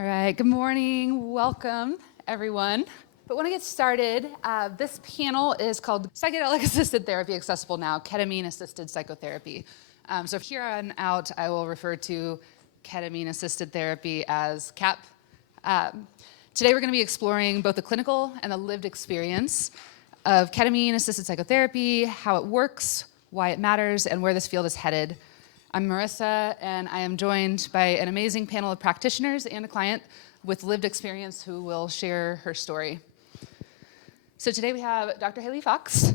All right, good morning. Welcome, everyone. But when I get started, this panel is called Psychedelic-Assisted Therapy, accessible now, Ketamine-Assisted Psychotherapy. So from here on out, I will refer to Ketamine-Assisted Therapy as CAP. Today we're going to be exploring both the clinical and the lived experience of ketamine-assisted psychotherapy, how it works, why it matters, and where this field is headed. I'm Marissa, and I am joined by an amazing panel of practitioners and a client with lived experience who will share her story. So today we have Dr. Haley Fox.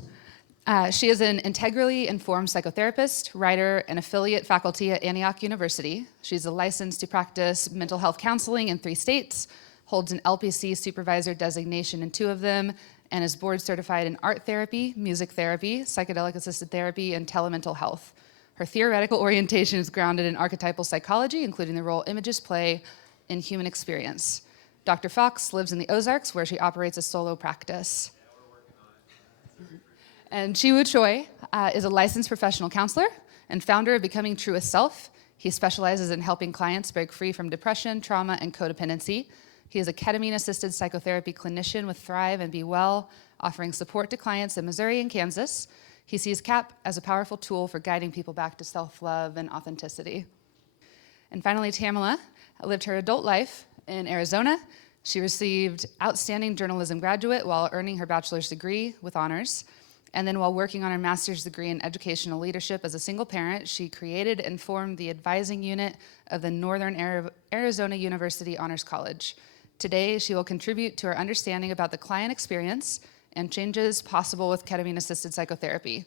She is an integrally informed psychotherapist, writer, and affiliate faculty at Antioch University. She's a licensed to practice mental health counseling in 3 states, holds an LPC supervisor designation in 2 of them, and is board certified in art therapy, music therapy, psychedelic-assisted therapy, and telemental health. Her theoretical orientation is grounded in archetypal psychology, including the role images play in human experience. Dr. Fox lives in the Ozarks, where she operates a solo practice. And Chiwoo Choi is a licensed professional counselor and founder of Becoming Truest Self. He specializes in helping clients break free from depression, trauma, and codependency. He is a ketamine-assisted psychotherapy clinician with Thrive and Be Well, offering support to clients in Missouri and Kansas. He sees CAP as a powerful tool for guiding people back to self-love and authenticity. And finally, Tamala lived her adult life in Arizona. She received Outstanding Journalism Graduate while earning her bachelor's degree with honors. And then while working on her master's degree in educational leadership as a single parent, she created and formed the advising unit of the Northern Arizona University Honors College. Today, she will contribute to our understanding about the client experience and changes possible with ketamine-assisted psychotherapy.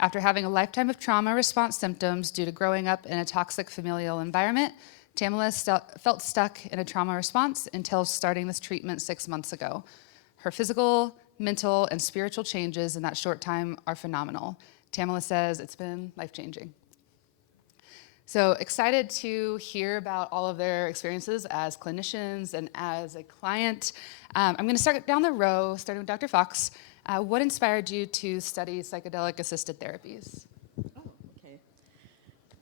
After having a lifetime of trauma response symptoms due to growing up in a toxic familial environment, Tamala felt stuck in a trauma response until starting this treatment 6 months ago. Her physical, mental, and spiritual changes in that short time are phenomenal. Tamala says it's been life-changing. So excited to hear about all of their experiences as clinicians and as a client. I'm going to start down the row, starting with Dr. Fox. What inspired you to study psychedelic-assisted therapies? Oh, okay.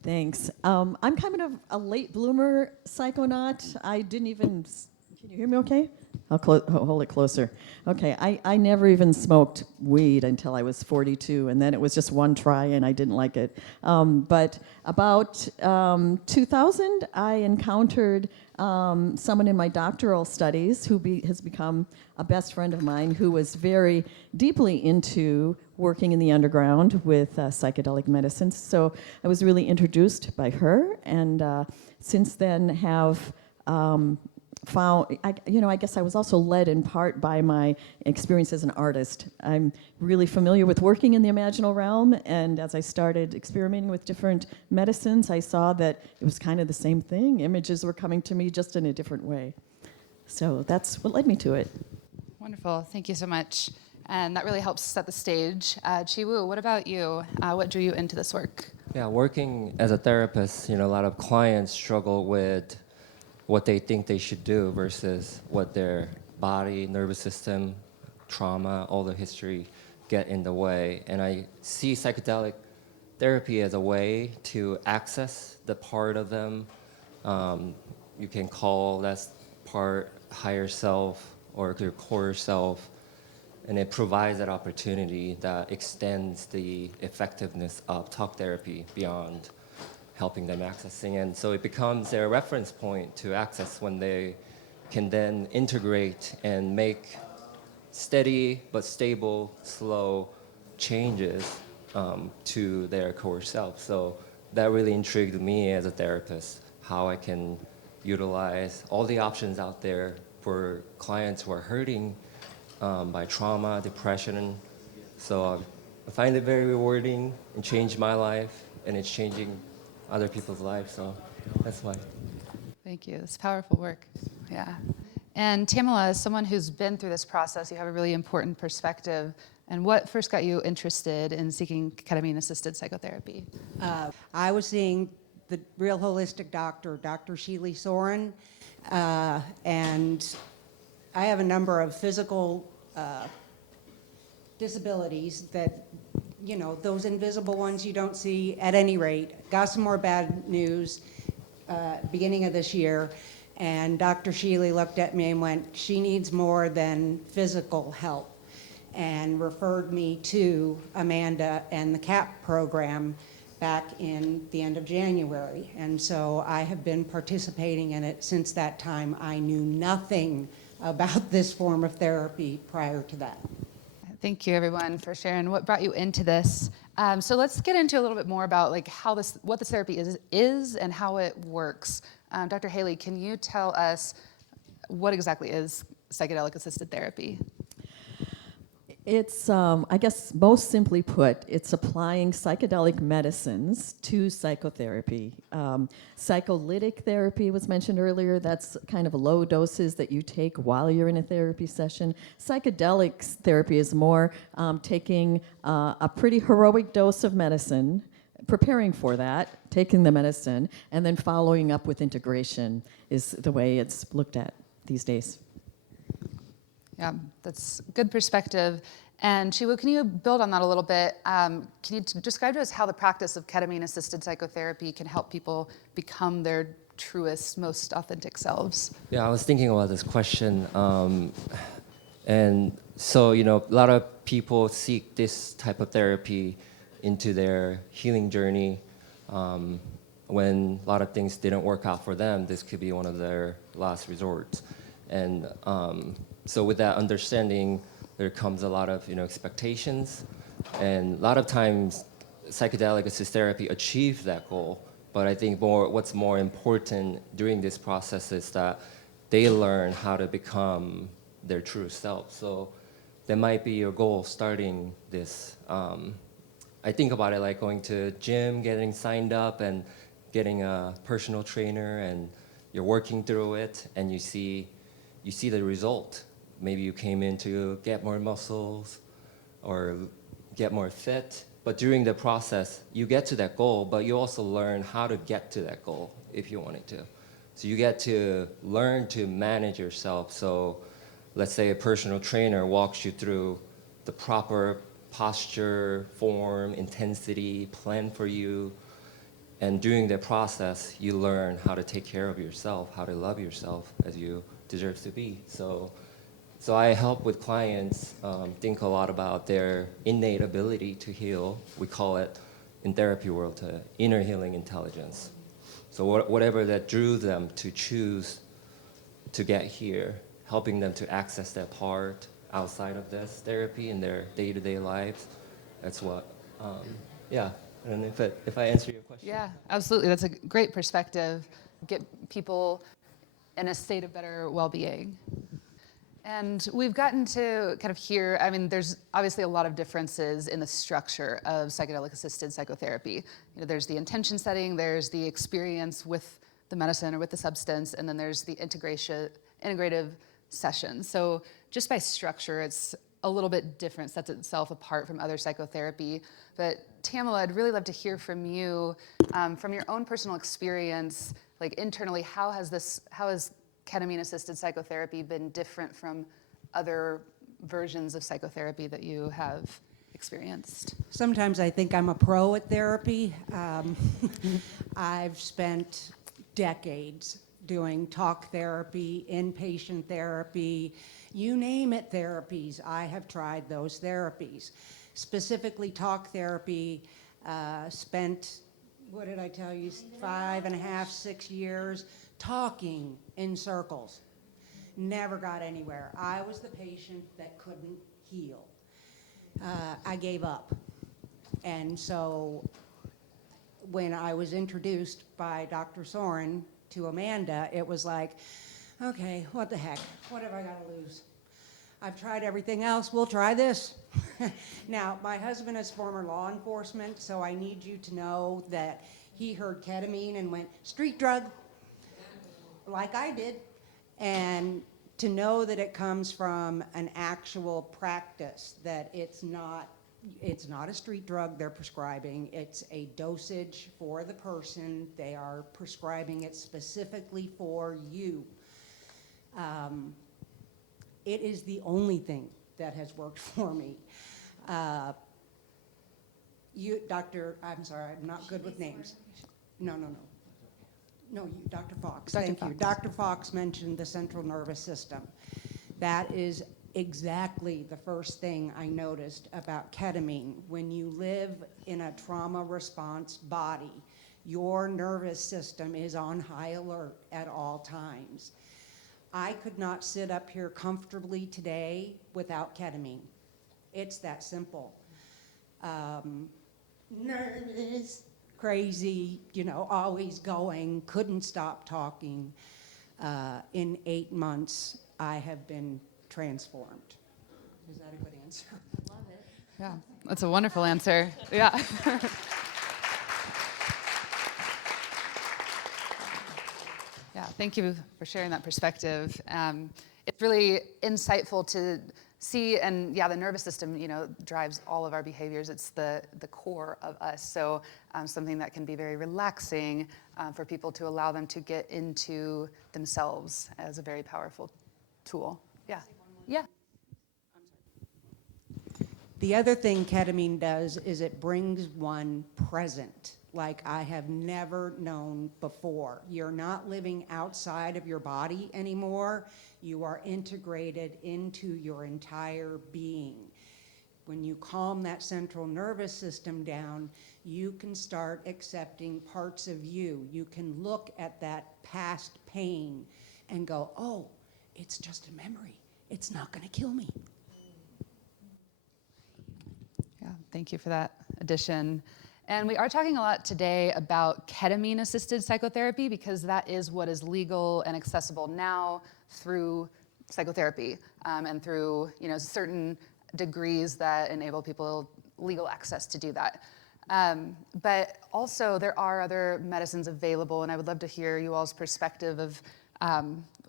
Thanks. I'm kind of a late bloomer psychonaut. I didn't even, can you hear me okay? I'll hold it closer. Okay, I never even smoked weed until I was 42, and then it was just one try, and I didn't like it. But about 2000, I encountered someone in my doctoral studies who has become a best friend of mine, who was very deeply into working in the underground with psychedelic medicines. So I was really introduced by her, and since then have I guess I was also led in part by my experience as an artist. I'm really familiar with working in the imaginal realm, and as I started experimenting with different medicines, I saw that it was kind of the same thing. Images were coming to me just in a different way. So that's what led me to it. Wonderful, thank you so much. And that really helps set the stage. Chiwoo, what about you? What drew you into this work? Yeah, working as a therapist, a lot of clients struggle with what they think they should do versus what their body, nervous system, trauma, all the history get in the way. And I see psychedelic therapy as a way to access the part of them. You can call that part higher self or your core self. And it provides that opportunity that extends the effectiveness of talk therapy beyond helping them accessing. And so it becomes their reference point to access when they can then integrate and make steady but stable, slow changes to their core self. So that really intrigued me as a therapist, how I can utilize all the options out there for clients who are hurting by trauma, depression. So I find it very rewarding and changed my life, and it's changing other people's lives, so that's why. Thank you. It's powerful work. Yeah. And Tamala, as someone who's been through this process, you have a really important perspective. And what first got you interested in seeking ketamine-assisted psychotherapy? I was seeing the real holistic doctor, Dr. Sheely Soren, and I have a number of physical disabilities that, those invisible ones you don't see at any rate. Got some more bad news beginning of this year. And Dr. Shealy looked at me and went, she needs more than physical help, and referred me to Amanda and the CAP program back in the end of January. And so I have been participating in it since that time. I knew nothing about this form of therapy prior to that. Thank you, everyone, for sharing what brought you into this. So let's get into a little bit more about like what this therapy is and how it works. Dr. Haley, can you tell us what exactly is psychedelic-assisted therapy? It's, I guess, most simply put, it's applying psychedelic medicines to psychotherapy. Psycholytic therapy was mentioned earlier. That's kind of low doses that you take while you're in a therapy session. Psychedelic therapy is more taking a pretty heroic dose of medicine, preparing for that, taking the medicine, and then following up with integration is the way it's looked at these days. Yeah, that's good perspective. And Shiwu, can you build on that a little bit? Can you describe to us how the practice of ketamine-assisted psychotherapy can help people become their truest, most authentic selves? Yeah, I was thinking about this question. And so, a lot of people seek this type of therapy into their healing journey. When a lot of things didn't work out for them, this could be one of their last resorts. And so with that understanding, there comes a lot of expectations. And a lot of times, psychedelic-assisted therapy achieves that goal. But I think what's more important during this process is that they learn how to become their true self. So that might be your goal starting this. I think about it like going to gym, getting signed up, and getting a personal trainer, and you're working through it, and you see the result. Maybe you came in to get more muscles or get more fit, but during the process, you get to that goal, but you also learn how to get to that goal if you wanted to. So you get to learn to manage yourself. So let's say a personal trainer walks you through the proper posture, form, intensity, plan for you, and during the process, you learn how to take care of yourself, how to love yourself as you deserve to be. So I help with clients think a lot about their innate ability to heal. We call it, in therapy world, inner healing intelligence. So whatever that drew them to choose to get here, helping them to access that part outside of this therapy in their day-to-day lives. That's what, yeah. I don't know if I answer your question. Yeah, absolutely. That's a great perspective. Get people in a state of better well-being. And we've gotten to kind of hear, there's obviously a lot of differences in the structure of psychedelic-assisted psychotherapy. There's the intention setting, there's the experience with the medicine or with the substance, and then there's the integrative session. So just by structure, it's a little bit different, sets itself apart from other psychotherapy. But Tamala, I'd really love to hear from you, from your own personal experience, like internally, how has ketamine-assisted psychotherapy been different from other versions of psychotherapy that you have experienced? Sometimes I think I'm a pro at therapy. I've spent decades doing talk therapy, inpatient therapy, you name it therapies. I have tried those therapies. Specifically talk therapy, spent, what did I tell you, 5.5, 6 years talking in circles. Never got anywhere. I was the patient that couldn't heal. I gave up. And so when I was introduced by Dr. Soren to Amanda, it was like, okay, what the heck? What have I got to lose? I've tried everything else. We'll try this. Now, my husband is former law enforcement, so I need you to know that he heard ketamine and went, street drug, like I did. And to know that it comes from an actual practice, that it's not a street drug they're prescribing. It's a dosage for the person. They are prescribing it specifically for you. It is the only thing that has worked for me. I'm sorry, I'm not good with names. No. No, Dr. Fox, Dr. thank you. Fox. Dr. Fox mentioned the central nervous system. That is exactly the first thing I noticed about ketamine. When you live in a trauma response body, your nervous system is on high alert at all times. I could not sit up here comfortably today without ketamine. It's that simple. Nervous, crazy, always going, couldn't stop talking. In 8 months, I have been transformed. Is that a good answer? Yeah, that's a wonderful answer. Yeah. Yeah, thank you for sharing that perspective. It's really insightful to see, and yeah, the nervous system, drives all of our behaviors. It's the core of us. So something that can be very relaxing for people to allow them to get into themselves as a very powerful tool. Yeah. Yeah. The other thing ketamine does is it brings one present like I have never known before. You're not living outside of your body anymore. You are integrated into your entire being. When you calm that central nervous system down, you can start accepting parts of you. You can look at that past pain and go, oh, it's just a memory. It's not going to kill me. Yeah, thank you for that addition. And we are talking a lot today about ketamine-assisted psychotherapy because that is what is legal and accessible now through psychotherapy and through certain degrees that enable people legal access to do that. But also there are other medicines available, and I would love to hear you all's perspective of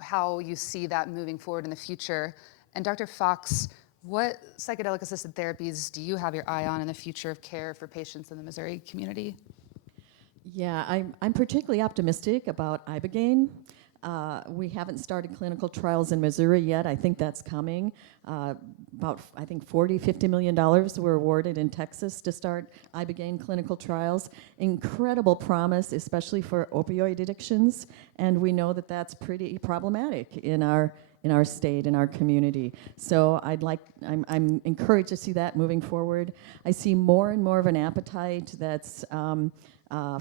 how you see that moving forward in the future. And Dr. Fox, what psychedelic-assisted therapies do you have your eye on in the future of care for patients in the Missouri community? Yeah, I'm particularly optimistic about ibogaine. We haven't started clinical trials in Missouri yet. I think that's coming. About $40-50 million were awarded in Texas to start ibogaine clinical trials. Incredible promise, especially for opioid addictions, and we know that that's pretty problematic in our state, in our community. So I'm encouraged to see that moving forward. I see more and more of an appetite that's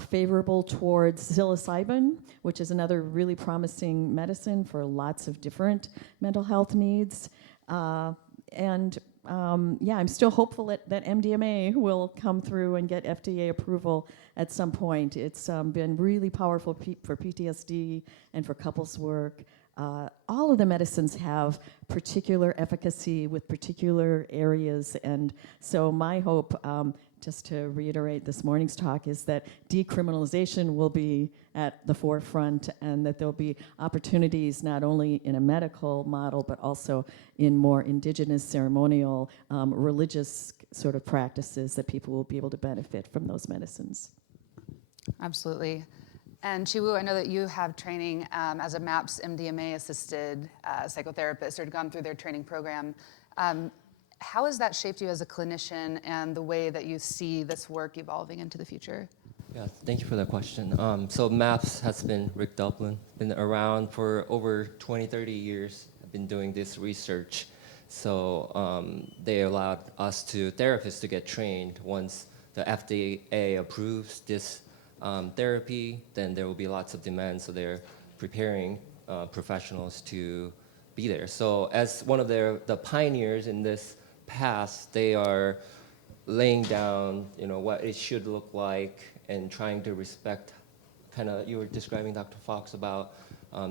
favorable towards psilocybin, which is another really promising medicine for lots of different mental health needs. I'm still hopeful that MDMA will come through and get FDA approval at some point. It's been really powerful for PTSD and for couples work. All of the medicines have particular efficacy with particular areas, and so my hope, just to reiterate this morning's talk, is that decriminalization will be at the forefront and that there'll be opportunities not only in a medical model but also in more indigenous ceremonial religious sort of practices that people will be able to benefit from those medicines. Absolutely. And Chiwu, I know that you have training as a MAPS MDMA-assisted psychotherapist or gone through their training program. How has that shaped you as a clinician and the way that you see this work evolving into the future? Yeah, thank you for that question. So MAPS has been Rick Dublin, been around for over 20, 30 years. I've been doing this research. So they allowed us therapists to get trained. Once the FDA approves this therapy, then there will be lots of demand. So they're preparing professionals to be there. So as one of the pioneers in this path, they are laying down, what it should look like and trying to respect, kind of, you were describing, Dr. Fox, about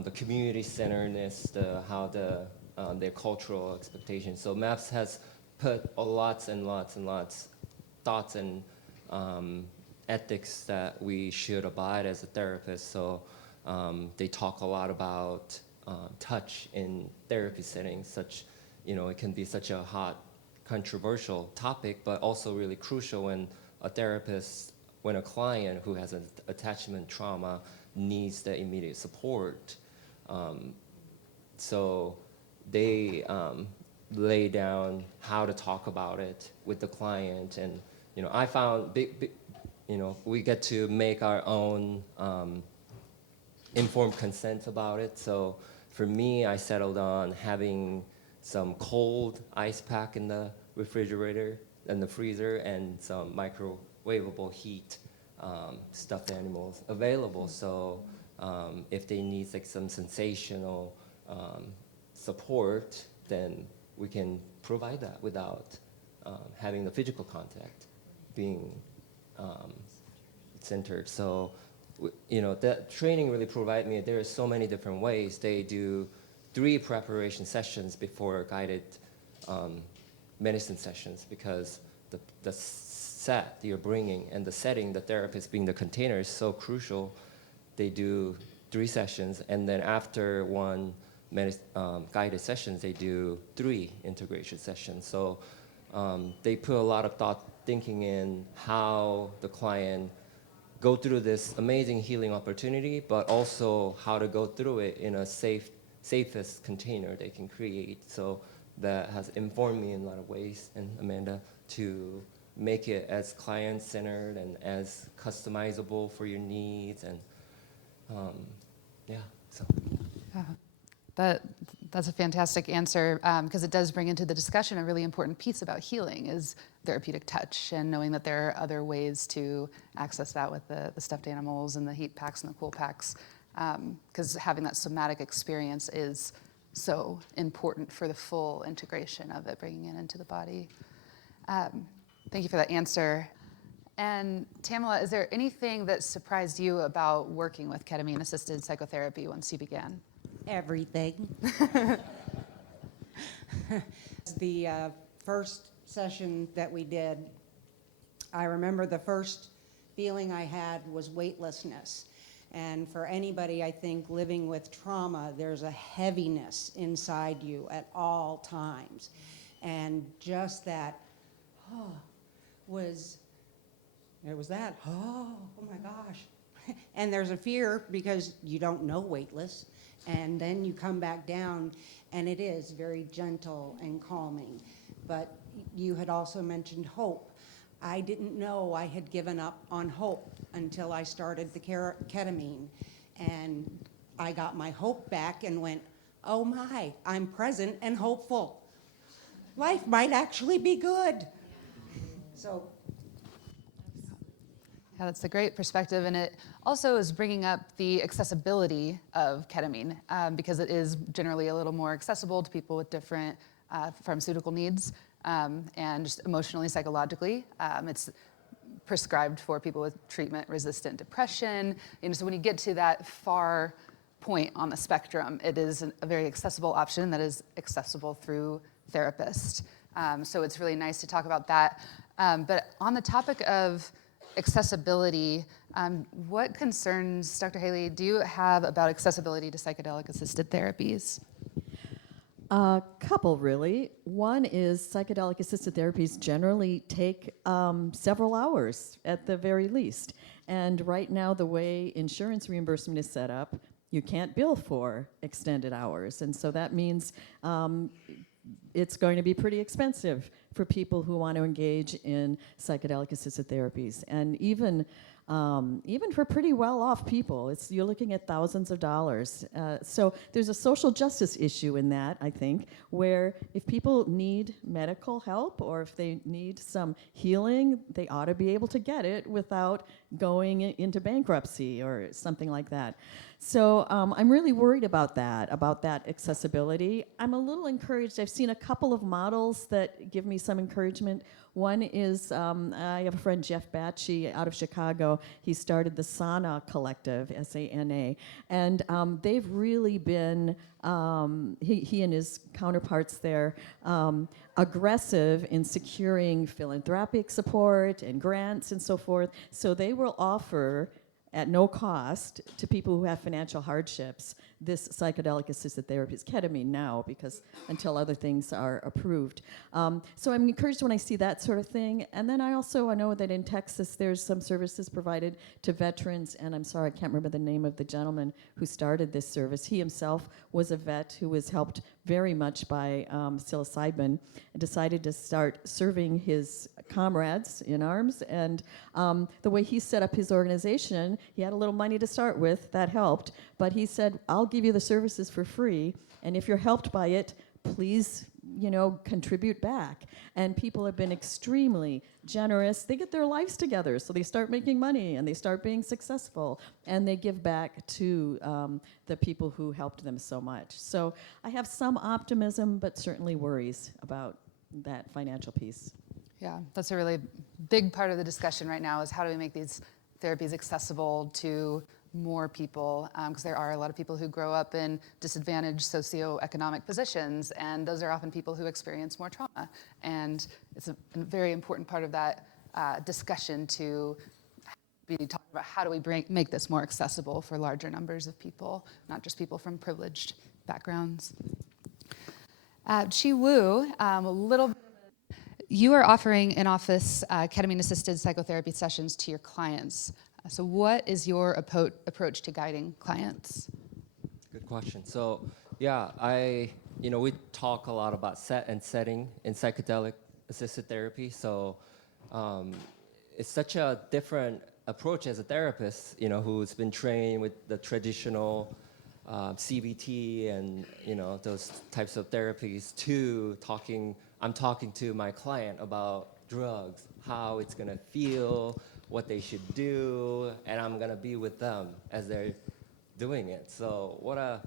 the community centeredness, how their cultural expectations. So MAPS has put lots and lots and lots thoughts and ethics that we should abide as a therapist. So they talk a lot about touch in therapy settings, it can be such a hot, controversial topic, but also really crucial when a client who has an attachment trauma needs the immediate support. So they lay down how to talk about it with the client, and I found we get to make our own informed consent about it. So for me, I settled on having some cold ice pack in the refrigerator and the freezer and some microwavable heat stuffed animals available. So if they need like some sensational support, then we can provide that without having the physical contact being centered. So, that training really provided me, there are so many different ways. They do 3 preparation sessions before guided medicine sessions, because the set you're bringing and the setting, the therapist being the container, is so crucial. They do 3 sessions, and then after one guided sessions, they do 3 integration sessions. So they put a lot of thought thinking in how the client go through this amazing healing opportunity, but also how to go through it in a safest container they can create. So that has informed me in a lot of ways, and Amanda, to make it as client-centered and as customizable for your needs. And so. That's a fantastic answer, because it does bring into the discussion a really important piece about healing is therapeutic touch, and knowing that there are other ways to access that with the stuffed animals and the heat packs and the cool packs, because having that somatic experience is so important for the full integration of it, bringing it into the body. Thank you for that answer. And Tamala, is there anything that surprised you about working with ketamine-assisted psychotherapy once you began? Everything. The first session that we did, I remember the first feeling I had was weightlessness. And for anybody, I think, living with trauma, there's a heaviness inside you at all times. And just that, was that, oh my gosh. And there's a fear because you don't know weightless. And then you come back down, and it is very gentle and calming. But you had also mentioned hope. I didn't know I had given up on hope until I started the ketamine. And I got my hope back and went, oh my, I'm present and hopeful. Life might actually be good. So. Yeah, that's a great perspective, and it also is bringing up the accessibility of ketamine, because it is generally a little more accessible to people with different pharmaceutical needs, and just emotionally, psychologically. It's prescribed for people with treatment-resistant depression. So when you get to that far point on the spectrum, it is a very accessible option that is accessible through therapists. So it's really nice to talk about that. But on the topic of accessibility, what concerns, Dr. Haley, do you have about accessibility to psychedelic-assisted therapies? A couple, really. One is psychedelic-assisted therapies generally take several hours at the very least. And right now, the way insurance reimbursement is set up, you can't bill for extended hours. And so that means it's going to be pretty expensive for people who want to engage in psychedelic-assisted therapies. And even for pretty well-off people, you're looking at thousands of dollars. So there's a social justice issue in that, I think, where if people need medical help or if they need some healing, they ought to be able to get it without going into bankruptcy or something like that. So I'm really worried about that accessibility. I'm a little encouraged. I've seen a couple of models that give me some encouragement. One is, I have a friend, Jeff Batchy, out of Chicago. He started the Sana Collective, S-A-N-A, and they've really been, he and his counterparts there, aggressive in securing philanthropic support and grants and so forth. So they will offer, at no cost to people who have financial hardships, this psychedelic-assisted therapy is ketamine now, because until other things are approved. So I'm encouraged when I see that sort of thing. And then I know that in Texas there's some services provided to veterans, and I'm sorry, I can't remember the name of the gentleman who started this service. He himself was a vet who was helped very much by psilocybin, and decided to start serving his comrades in arms, and the way he set up his organization, he had a little money to start with, that helped, but he said, I'll give you the services for free, and if you're helped by it, please, contribute back. And people have been extremely generous. They get their lives together, so they start making money, and they start being successful, and they give back to the people who helped them so much. So I have some optimism, but certainly worries about that financial piece. Yeah, that's a really big part of the discussion right now, is how do we make these therapies accessible to more people, because there are a lot of people who grow up in disadvantaged socioeconomic positions, and those are often people who experience more trauma. And it's a very important part of that discussion to be talking about how do we make this more accessible for larger numbers of people, not just people from privileged backgrounds. Chi Wu, you are offering in-office ketamine-assisted psychotherapy sessions to your clients. So what is your approach to guiding clients? Good question. So, yeah, we talk a lot about set and setting in psychedelic-assisted therapy. So it's such a different approach as a therapist, who's been trained with the traditional CBT and, those types of therapies, to I'm talking to my client about drugs, how it's gonna feel, what they should do, and I'm gonna be with them as they're doing it. So what a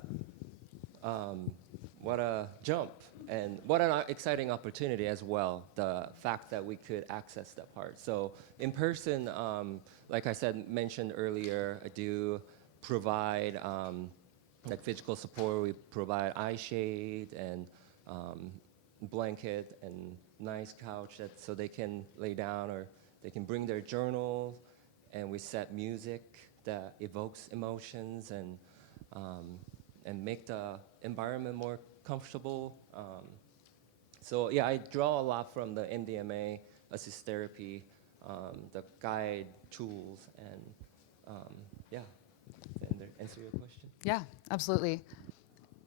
jump, and what an exciting opportunity as well, the fact that we could access that part. So in person, like I mentioned earlier, I do provide like physical support. We provide eye shade and blanket and nice couch so they can lay down, or they can bring their journal, and we set music that evokes emotions and make the environment more comfortable. So yeah, I draw a lot from the MDMA assisted therapy, the guide tools, and yeah. Does that answer your question? Yeah, absolutely.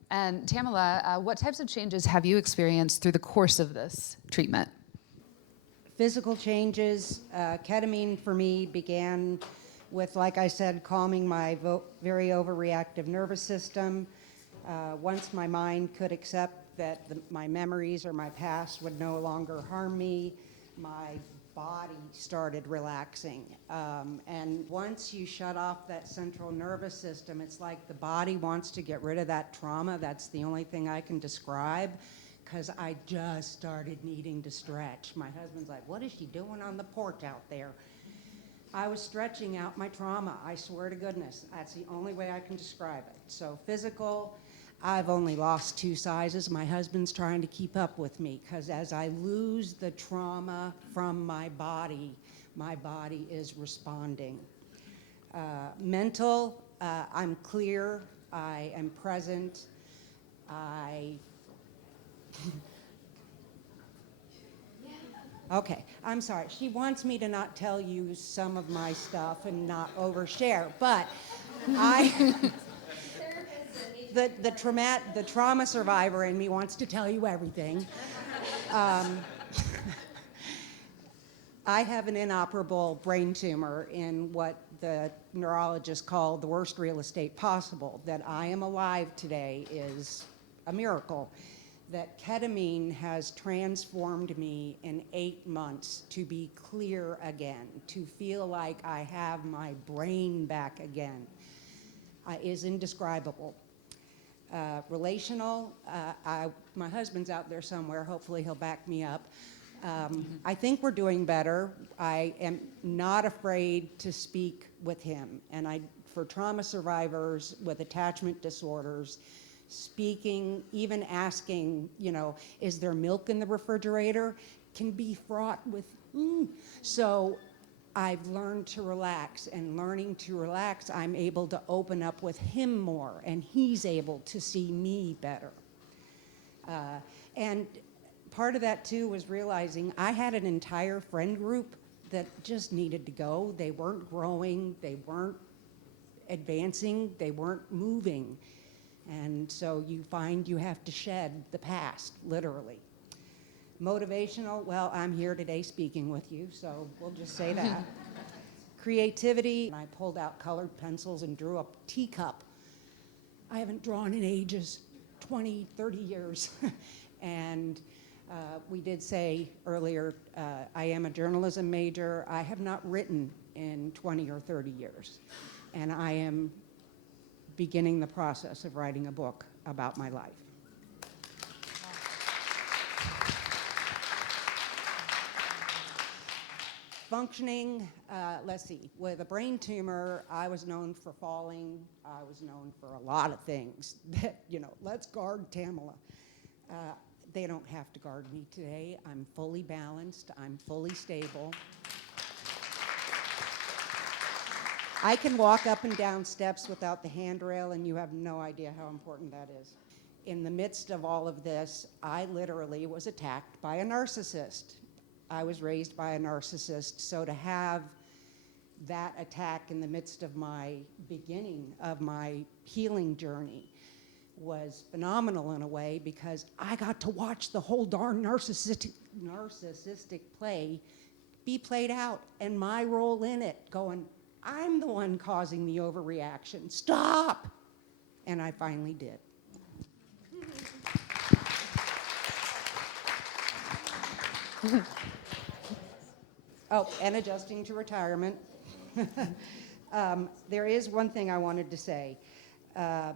And Tamala, what types of changes have you experienced through the course of this treatment? Physical changes. Ketamine for me began with, like I said, calming my very overreactive nervous system. Once my mind could accept that my memories or my past would no longer harm me, my body started relaxing. And once you shut off that central nervous system, it's like the body wants to get rid of that trauma. That's the only thing I can describe, because I just started needing to stretch. My husband's like, what is she doing on the porch out there? I was stretching out my trauma, I swear to goodness. That's the only way I can describe it. So physical, I've only lost 2 sizes. My husband's trying to keep up with me, because as I lose the trauma from my body is responding. Mental, I'm clear, I am present, Okay, I'm sorry. She wants me to not tell you some of my stuff and not overshare, but the trauma survivor in me wants to tell you everything. I have an inoperable brain tumor in what the neurologists call the worst real estate possible. That I am alive today is a miracle. That ketamine has transformed me in 8 months to be clear again, to feel like I have my brain back again, is indescribable. Relational, my husband's out there somewhere, hopefully he'll back me up. I think we're doing better. I am not afraid to speak with him. And for trauma survivors with attachment disorders, speaking, even asking, is there milk in the refrigerator, can be fraught with, So I've learned to relax, and learning to relax, I'm able to open up with him more, and he's able to see me better. And part of that too was realizing I had an entire friend group that just needed to go. They weren't growing, they weren't advancing, they weren't moving. And so you find you have to shed the past, literally. Motivational, well, I'm here today speaking with you, so we'll just say that. Creativity, I pulled out colored pencils and drew a teacup. I haven't drawn in ages, 20, 30 years. And we did say earlier, I am a journalism major. I have not written in 20 or 30 years. And I am beginning the process of writing a book about my life. Functioning, let's see, with a brain tumor, I was known for falling. I was known for a lot of things that, let's guard Tamala. They don't have to guard me today. I'm fully balanced. I'm fully stable. I can walk up and down steps without the handrail, and you have no idea how important that is. In the midst of all of this, I literally was attacked by a narcissist. I was raised by a narcissist, so to have that attack in the midst of my beginning of my healing journey was phenomenal in a way, because I got to watch the whole darn narcissistic play be played out, and my role in it going, I'm the one causing the overreaction. Stop! And I finally did. Oh, and adjusting to retirement. There is one thing I wanted to say. I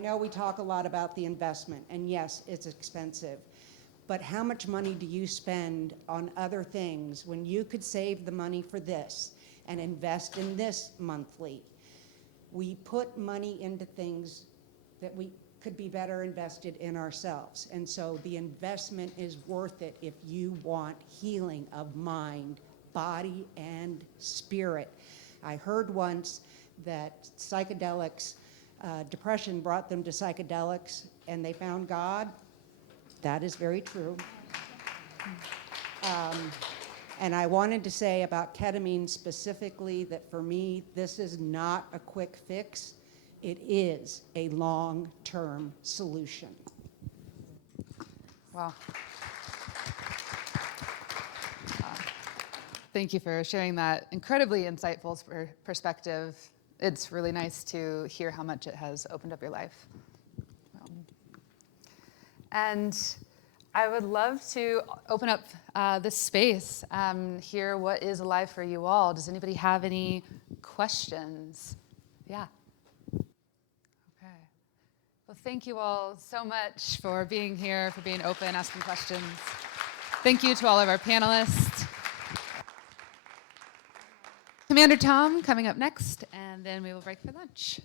know we talk a lot about the investment, and yes, it's expensive, but how much money do you spend on other things when you could save the money for this and invest in this monthly? We put money into things that we could be better invested in ourselves, and so the investment is worth it if you want healing of mind, body, and spirit. I heard once that psychedelics, depression brought them to psychedelics and they found God. That is very true. And I wanted to say about ketamine specifically that for me, this is not a quick fix. It is a long-term solution. Wow. Thank you for sharing that incredibly insightful perspective. It's really nice to hear how much it has opened up your life. And I would love to open up this space, hear what is alive for you all. Does anybody have any questions? Yeah. Okay. Well, thank you all so much for being here, for being open, asking questions. Thank you to all of our panelists. Commander Tom coming up next, and then we will break for lunch.